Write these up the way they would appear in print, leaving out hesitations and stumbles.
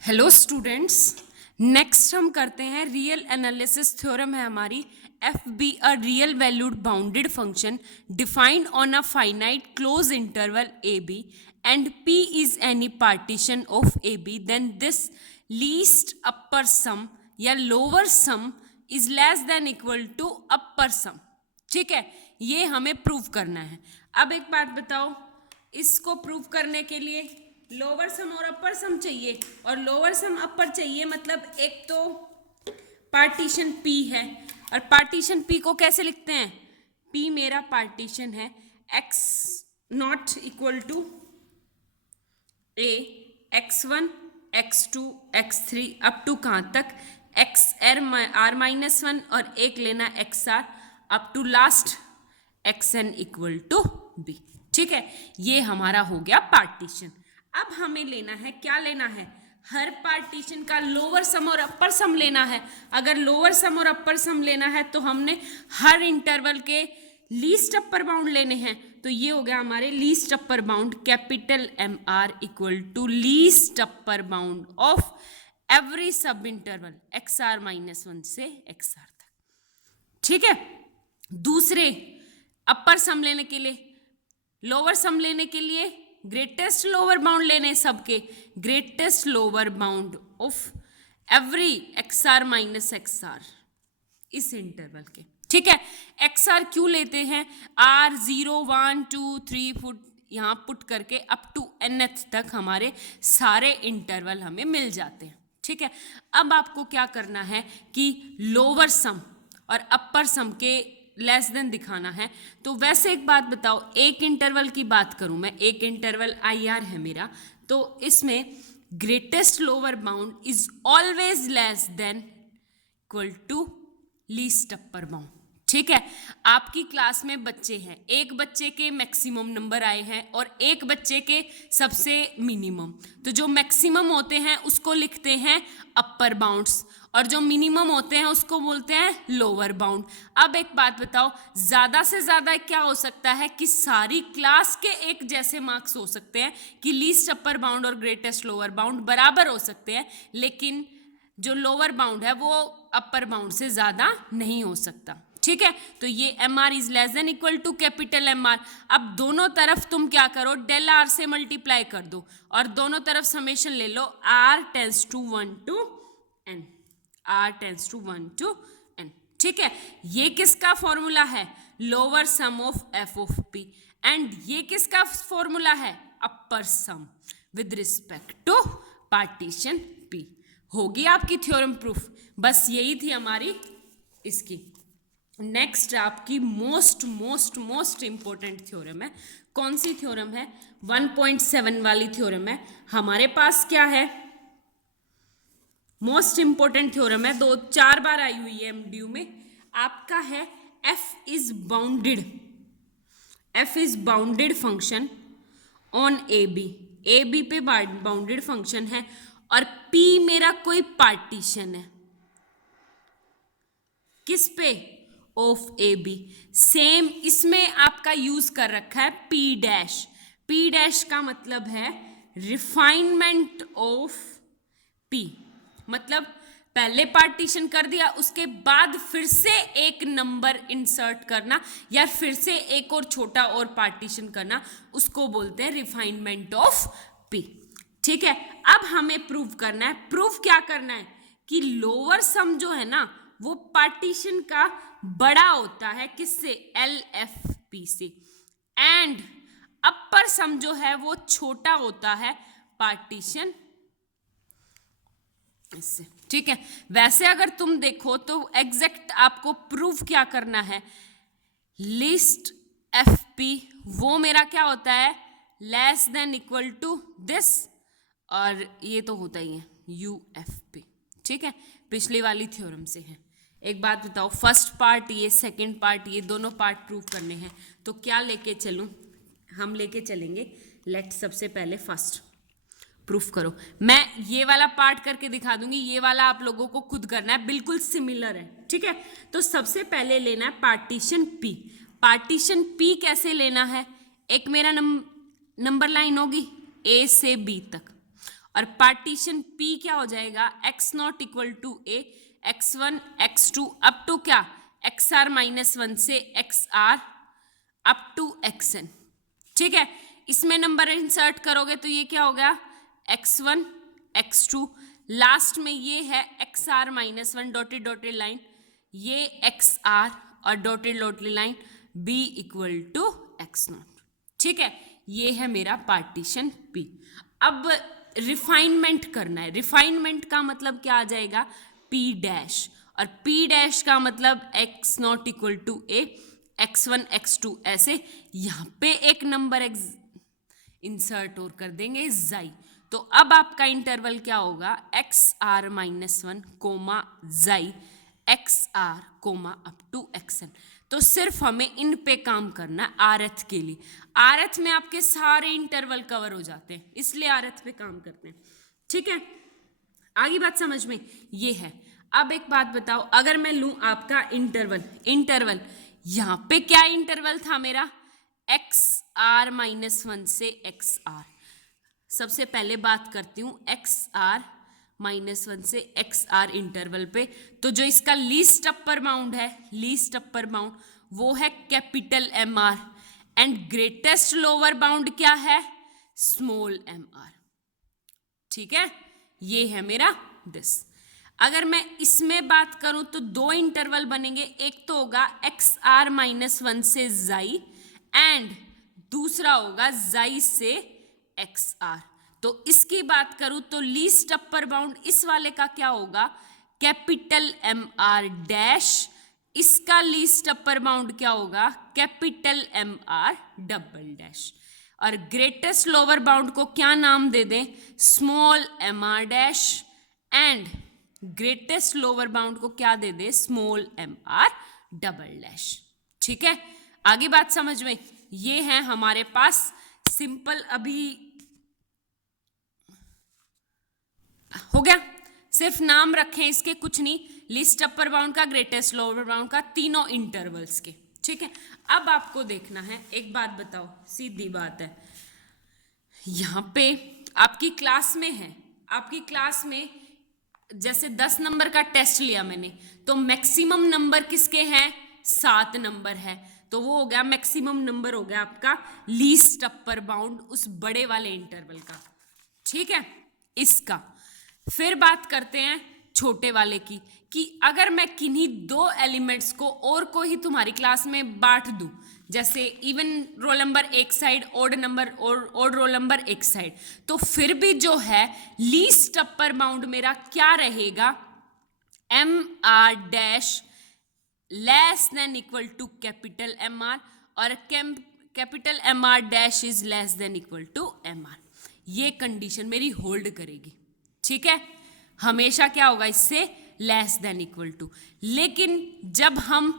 Hello students, next हम करते हैं रियल एनालिसिस थ्योरम है हमारी। F be a real valued bounded function defined on a finite closed interval A B and P is any partition of A B, then this least upper sum या lower sum is less than equal to upper sum. ठीक है, ये हमें prove करना है। अब एक बात बताओ, इसको प्रूव करने के लिए लोअर सम और अपर सम चाहिए, और लोअर सम अपर चाहिए मतलब एक तो पार्टीशन P है, और पार्टीशन P को कैसे लिखते हैं? P मेरा पार्टीशन है x not equal to a x1 x2 x3 up to कहाँ तक r माइनस 1 और एक लेना xr up to last xn equal to b। ठीक है, ये हमारा हो गया पार्टीशन। अब हमें लेना है, क्या लेना है? हर पार्टीशन का लोअर सम और अपर सम लेना है। अगर लोअर सम और अपर सम लेना है तो हमने हर इंटरवल के लीस्ट अपर बाउंड लेने हैं। तो ये हो गया हमारे least upper bound, capital M R equal to least upper bound of every sub interval X R minus 1 से एक्स आर तक। ठीक है, दूसरे अपर सम लेने के लिए, लोअर सम लेने के लिए ग्रेटेस्ट लोअर बाउंड लेने सबके, greatest lower bound of every X R minus X R इस इंटरवल के। ठीक है, एक्स आर क्यों लेते हैं? आर 0 1 2 3 फुट यहाँ पुट करके अप टू nth तक हमारे सारे इंटरवल हमें मिल जाते हैं। ठीक है, अब आपको क्या करना है कि लोअर सम और अपर सम के लेस देन दिखाना है। तो वैसे एक बात बताओ, एक इंटरवल की बात करूं मैं, एक इंटरवल आई आर है मेरा, तो इसमें greatest lower bound is always less than equal to least upper bound. ठीक है, आपकी क्लास में बच्चे हैं, एक बच्चे के मैक्सिमम नंबर आए हैं और एक बच्चे के सबसे मिनिमम। तो जो मैक्सिमम होते हैं उसको लिखते हैं अपर बाउंड्स, और जो मिनिमम होते हैं उसको बोलते हैं लोअर बाउंड। अब एक बात बताओ, ज़्यादा से ज़्यादा क्या हो सकता है कि सारी क्लास के एक जैसे मार्क्स हो सकते हैं कि लीस्ट अपर बाउंड और ग्रेटेस्ट लोअर बाउंड बराबर हो सकते हैं, लेकिन जो लोअर बाउंड है वो अपर बाउंड से ज़्यादा नहीं हो सकता। ठीक है, तो ये M R is less than equal to capital M R. अब दोनों तरफ तुम क्या करो, डेल आर से मल्टीप्लाई कर दो और दोनों तरफ समेशन ले लो, R tends to 1 to n, r tends to 1 to n। ठीक है, ये किसका फॉर्मूला है? Lower sum of f of p। एंड ये किसका फॉर्मूला है? Upper sum with respect to partition p। होगी आपकी थ्योरम प्रूफ। बस यही थी हमारी इसकी। नेक्स्ट आपकी most most most important theorem है। कौन सी थ्योरम है? 1.7 वाली थ्योरम है हमारे पास। क्या है? मोस्ट इंपॉर्टेंट थ्योरम है, 2-4 बार आई हुई है एमडीयू में। आपका है f is bounded, f is bounded function on A B पे बाउंडेड फंक्शन है, और p मेरा कोई पार्टीशन है। किस पे? Of A B. सेम इसमें आपका यूज कर रखा है p डैश। p डैश का मतलब है रिफाइनमेंट ऑफ p, मतलब पहले पार्टीशन कर दिया, उसके बाद फिर से एक नंबर इंसर्ट करना या फिर से एक और छोटा और पार्टीशन करना, उसको बोलते हैं रिफाइनमेंट ऑफ p। ठीक है, अब हमें प्रूव करना है। प्रूव क्या करना है कि लोअर सम जो है ना वो पार्टीशन का बड़ा होता है, किससे? LFP से, एंड अपर सम जो है वो छोटा होता है पार्टीशन इससे। ठीक है, वैसे अगर तुम देखो तो एग्जैक्ट आपको प्रूफ क्या करना है, लिस्ट FP वो मेरा क्या होता है? Less than equal to this, और ये तो होता ही है UFP। ठीक है, पिछली वाली थ्योरम से है। एक बात बताओ, फर्स्ट पार्ट ये, सेकंड पार्ट ये, दोनों पार्ट प्रूव करने हैं, तो क्या लेके चलूं? हम लेके चलेंगे, लेट सबसे पहले फर्स्ट प्रूफ करो। मैं ये वाला पार्ट करके दिखा दूंगी, ये वाला आप लोगों को खुद करना है, बिल्कुल सिमिलर है। ठीक है, तो सबसे पहले लेना है पार्टीशन P। पार्टीशन P कैसे लेना है? एक मेरा नंबर लाइन होगी A से B तक, और पार्टीशन P क्या हो जाएगा, x not equal to a, x1 x2 up to क्या, xr माइनस 1 से xr अप टू xn। ठीक है, इसमें नंबर इंसर्ट करोगे तो ये क्या हो गया, x1 x2, लास्ट में ये है xr minus 1 dotted dotted line, ये xr और dotted dotted line b equal to x not. ठीक है, ये है मेरा पार्टीशन P। अब रिफाइनमेंट करना है, रिफाइनमेंट का मतलब क्या आ जाएगा, P डैश, और P डैश का मतलब x not equal to a, x1 x2 ऐसे, यहाँ पे एक नंबर इंसर्ट और कर देंगे xi। तो अब आपका इंटरवल क्या होगा, xr minus 1 comma xi, xr comma up to xn। तो सिर्फ हमें इन पे काम करना है rth के लिए। rth में आपके सारे इंटरवल कवर हो जाते हैं, इसलिए rth पे काम करते हैं। ठीक है, आगे बात समझ में ये है। अब एक बात बताओ, अगर मैं लूं आपका इंटरवल यहाँ पे क्या इंटरवल था मेरा, xr माइनस 1 से xr। सबसे पहले बात करती हूँ xr माइनस 1 से xr इंटरवल पे, तो जो इसका लीस्ट अपर बाउंड है, लीस्ट अपर बाउंड वो है capital mr, and greatest lower bound क्या है, स्मॉल mr। ठीक है, ये है मेरा दिस। अगर मैं इसमें बात करूं तो दो इंटरवल बनेंगे, एक तो होगा xr माइनस 1 से xi एंड दूसरा होगा xi से xr। तो इसकी बात करूं तो लीस्ट अपर बाउंड इस वाले का क्या होगा, कैपिटल mr डैश, इसका लीस्ट अपर बाउंड क्या होगा, कैपिटल mr डबल डैश, और ग्रेटेस्ट लोअर बाउंड को क्या नाम दे दें, small mr dash, and greatest lower bound को क्या दे दे, स्मॉल mr डबल डैश। ठीक है, आगे बात समझ में, ये है हमारे पास सिंपल, अभी हो गया, सिर्फ नाम रखें इसके, कुछ नहीं, लिस्ट अपर बाउंड का, ग्रेटेस्ट लोअर बाउंड का, तीनों इंटरवल्स के। ठीक है, अब आपको देखना है, एक बात बताओ, सीधी बात है, यहाँ पे आपकी क्लास में है, आपकी क्लास में जैसे 10 नंबर का टेस्ट लिया मैंने, तो मैक्सिमम नंबर किसके हैं, 7 नंबर है, तो वो हो गया मैक्सिमम नंबर, हो गया आपका लीस्ट अपर बाउंड उस बड़े वाले इंटरवल का। ठीक है, इसका फिर बात करते हैं छोटे वाले की, कि अगर मैं किन्हीं दो एलिमेंट्स को और को ही तुम्हारी क्लास में बांट दूं, जैसे इवन रोल नंबर एक साइड, ओड रोल नंबर एक साइड, तो फिर भी जो है लीस्ट अपर बाउंड मेरा क्या रहेगा, mr dash less than equal to capital mr, और capital mr dash is less than equal to mr। ये कंडीशन मेरी होल्ड करेगी। ठीक है, हमेशा क्या होगा, इससे लेस देन इक्वल टू। लेकिन जब हम,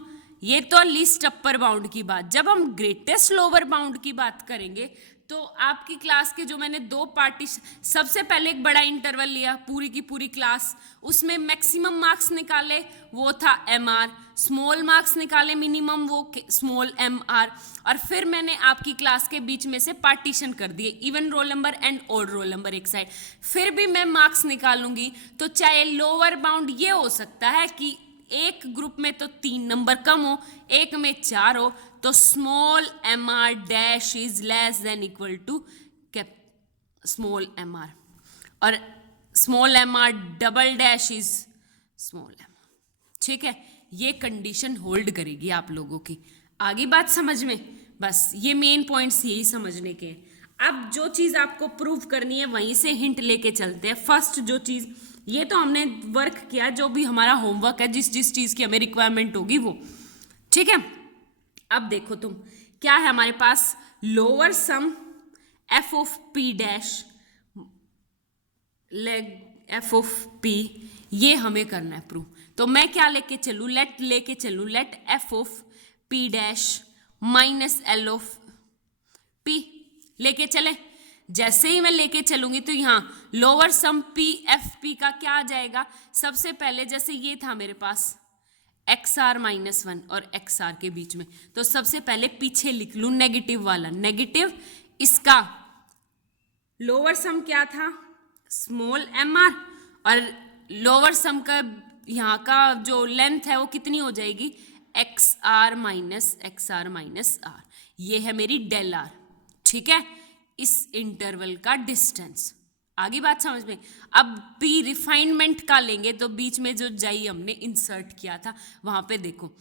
ये तो लीस्ट अपर बाउंड की बात, जब हम ग्रेटेस्ट लोअर बाउंड की बात करेंगे, तो आपकी क्लास के जो मैंने दो पार्टीशन, सबसे पहले एक बड़ा इंटरवल लिया, पूरी की पूरी क्लास, उसमें मैक्सिमम मार्क्स निकाले, वो था mr, स्मॉल मार्क्स निकाले मिनिमम, वो स्मॉल mr, और फिर मैंने आपकी क्लास के बीच में से पार्टीशन कर दिए, even roll number and odd roll number एक साइड। फिर भी मैं मार्क्स निकालूंगी, तो चाहे लोअर बाउंड ये हो सकता है कि एक ग्रुप में तो 3 नंबर कम हो, एक में 4 हो, तो small mr dash is less than equal to small mr, और small mr double dash is small mr। ठीक है, ये कंडीशन होल्ड करेगी आप लोगों की। आगे बात समझ में, बस ये मेन पॉइंट्स यही समझने के हैं। अब जो चीज़ आपको प्रूव करनी है वहीं से हिंट लेके चलते हैं। फर्स्ट जो चीज़, ये तो हमने वर्क किया, जो भी हमारा होमवर्क है, जिस चीज़ की हमें रिक्वायरमेंट होगी वो। ठीक है, अब देखो तुम, क्या है हमारे पास, lower sum f of p dash leg f of p, ये हमें करना है प्रूव। तो मैं क्या लेके चलूँ, let f of p dash minus l of p लेके चले। जैसे ही मैं लेके चलूंगी तो यहाँ lower sum p f p का क्या आ जाएगा, सबसे पहले जैसे ये था मेरे पास xr माइनस 1 और xr के बीच में, तो सबसे पहले पीछे लिख लूँ नेगेटिव वाला, नेगेटिव, इसका लोअर सम क्या था, स्मॉल एम आर, और लोअर सम का यहाँ का जो लेंथ है वो कितनी हो जाएगी, एक्स आर माइनस आर, ये है मेरी डेल आर, ठीक है, इस इंटरवल का डिस्टेंस। आगे बात समझ में। अब पी रिफाइनमेंट का लेंगे तो बीच में जो जाई हमने इंसर्ट किया था वहां पे देखो,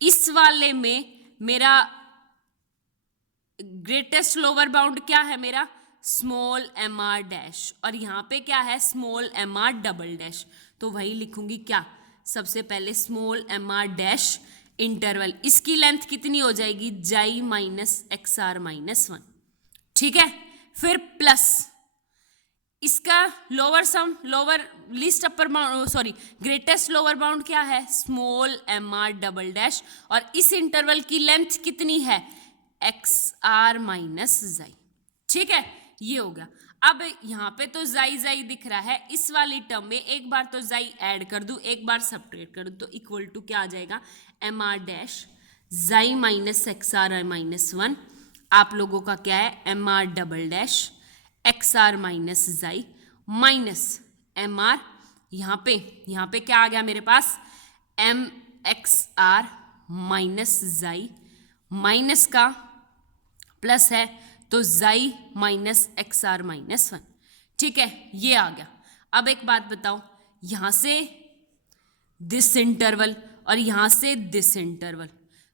इस वाले में मेरा ग्रेटेस्ट लोअर बाउंड क्या है, मेरा स्मॉल एम आर डैश, और यहाँ पे क्या है, small M R double dash. तो वही लिखूंगी क्या, सबसे पहले small M R dash interval, इसकी लेंथ कितनी हो जाएगी, जाई माइनस एक्स आर माइनस 1, ठीक है। फिर प्लस इसका lower sum, lower least upper bound, sorry greatest lower bound क्या है, small M R double dash, और इस इंटरवल की लेंथ कितनी है, एक्स आर माइनस जाई, ठीक है, ये हो गया। अब यहाँ पे तो जाई दिख रहा है, इस वाली टर्म में एक बार तो जाई ऐड कर दूं, एक बार सब्ट्रैक्ट कर दूं, तो इक्वल टू क्या आ जाएगा, एम आर डैश जाई माइनस एक्स आर माइनस 1, आप लोगों का क्या है, M R double dash X R minus जाई माइनस एम आर, यहाँ पे क्या आ गया मेरे पास, एम एक्स आर माइनस जाई, माइनस का प्लस है तो जाई माइनस एक्स आर माइनस 1, ठीक है, ये आ गया। अब एक बात बताओ, यहां से दिस इंटरवल और यहां से दिस इंटरवल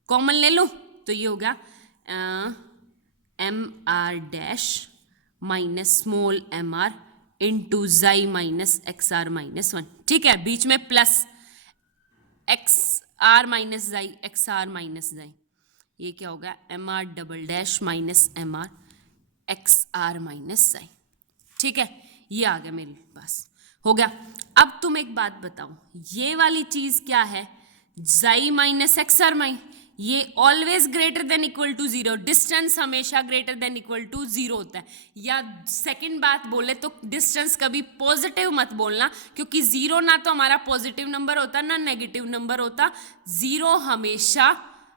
कॉमन ले लो, तो ये हो गया M R dash minus small M R into जाई माइनस एक्स आर माइनस 1, ठीक है, बीच में प्लस एक्स आर माइनस जाई, एक्स आर माइनस जाई, ये क्या होगा, M R double dash minus M R X R minus जाई, ठीक है, ये आ गया मेरे पास, हो गया। अब तुम एक बात बताओ, ये वाली चीज क्या है, जाई माइनस एक्स आर माई, ये always greater than equal to 0, distance हमेशा ग्रेटर देन इक्वल टू 0 होता है। या सेकंड बात बोले तो डिस्टेंस कभी पॉजिटिव मत बोलना, क्योंकि 0 ना तो हमारा पॉजिटिव नंबर होता ना नेगेटिव नंबर होता, 0 हमेशा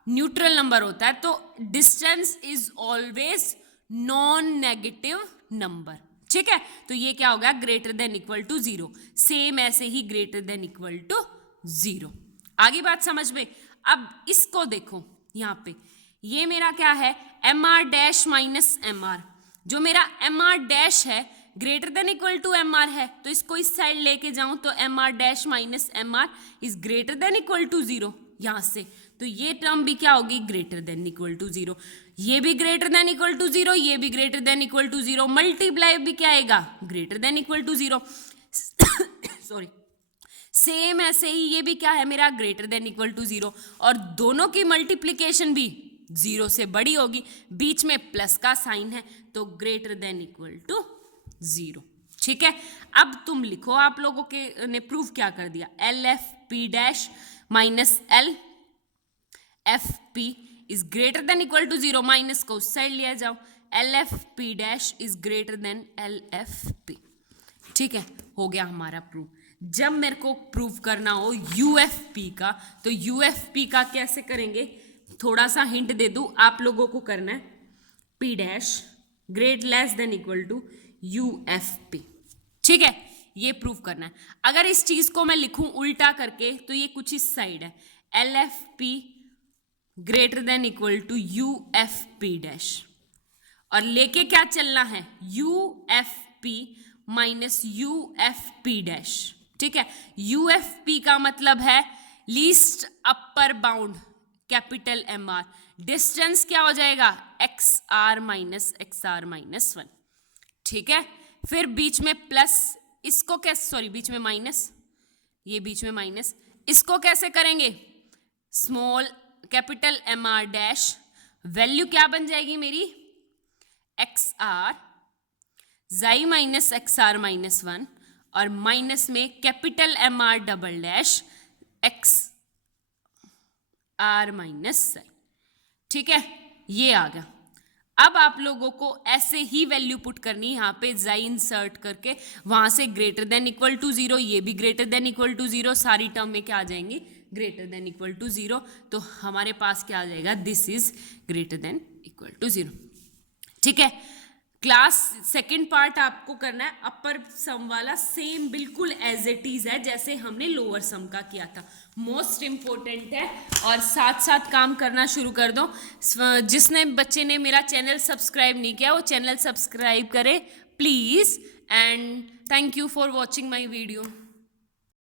न्यूट्रल नंबर होता है, तो distance is always non negative number, ठीक है। तो ये क्या होगा, greater than equal to 0, same ऐसे ही ग्रेटर देन इक्वल टू 0। आगे बात समझ में। अब इसको देखो, यहाँ पे ये मेरा क्या है, M R dash minus M R, जो मेरा एम आर डैश है greater than equal to M R है, तो इसको इस साइड लेके जाऊं तो M R dash minus M R is greater than equal to 0, यहां से तो ये टर्म भी क्या होगी, ग्रेटर देन इक्वल टू 0, ये भी ग्रेटर देन इक्वल टू 0, ये भी greater than equal to 0, multiply भी क्या आएगा, greater than equal to 0, sorry same ऐसे ही ये भी क्या है मेरा, ग्रेटर देन इक्वल टू 0, और दोनों की मल्टीप्लीकेशन भी 0 से बड़ी होगी, बीच में प्लस का साइन है, तो ग्रेटर देन इक्वल टू 0, ठीक है। अब तुम लिखो, आप लोगों के ने प्रूफ क्या कर दिया, L F P dash minus L F P is greater than equal to 0, minus को उस साइड लिया जाओ, L F P dash is greater than L F P, ठीक है, हो गया हमारा प्रूफ। जब मेरे को प्रूव करना हो यूएफपी का, तो यूएफपी का कैसे करेंगे, थोड़ा सा हिंट दे दूं आप लोगों को, करना है P dash great less than equal to UFP, ठीक है, ये प्रूव करना है। अगर इस चीज को मैं लिखूं उल्टा करके तो ये कुछ इस साइड है, L F P greater than equal to UFP dash, और लेके क्या चलना है, यूएफपी माइनस यूएफपी डैश, ठीक है। यूएफपी का मतलब है least upper bound capital M R, distance क्या हो जाएगा, एक्स आर माइनस 1, ठीक है। फिर बीच में प्लस, इसको कैसे, सॉरी बीच में माइनस, ये बीच में माइनस, इसको कैसे करेंगे, small capital M R dash, value क्या बन जाएगी मेरी, एक्स आर जाई माइनस एक्स आर माइनस 1, और माइनस में capital M R double dash X R minus जाई, ठीक है, ये आ गया। अब आप लोगों को ऐसे ही वैल्यू पुट करनी है, यहाँ पे जाई इंसर्ट करके, वहां से ग्रेटर देन इक्वल टू 0, ये भी ग्रेटर देन इक्वल टू 0, सारी टर्म में क्या आ जाएंगी, ग्रेटर देन इक्वल टू 0, तो हमारे पास क्या आ जाएगा, this is greater than equal to 0, ठीक है। क्लास सेकंड पार्ट आपको करना है अपर सम वाला, सेम बिल्कुल एज इट इज है जैसे हमने लोअर सम का किया था। मोस्ट इम्पोर्टेंट है, और साथ साथ काम करना शुरू कर दो। जिसने बच्चे ने मेरा चैनल सब्सक्राइब नहीं किया वो चैनल सब्सक्राइब करे please, and thank you for watching my video.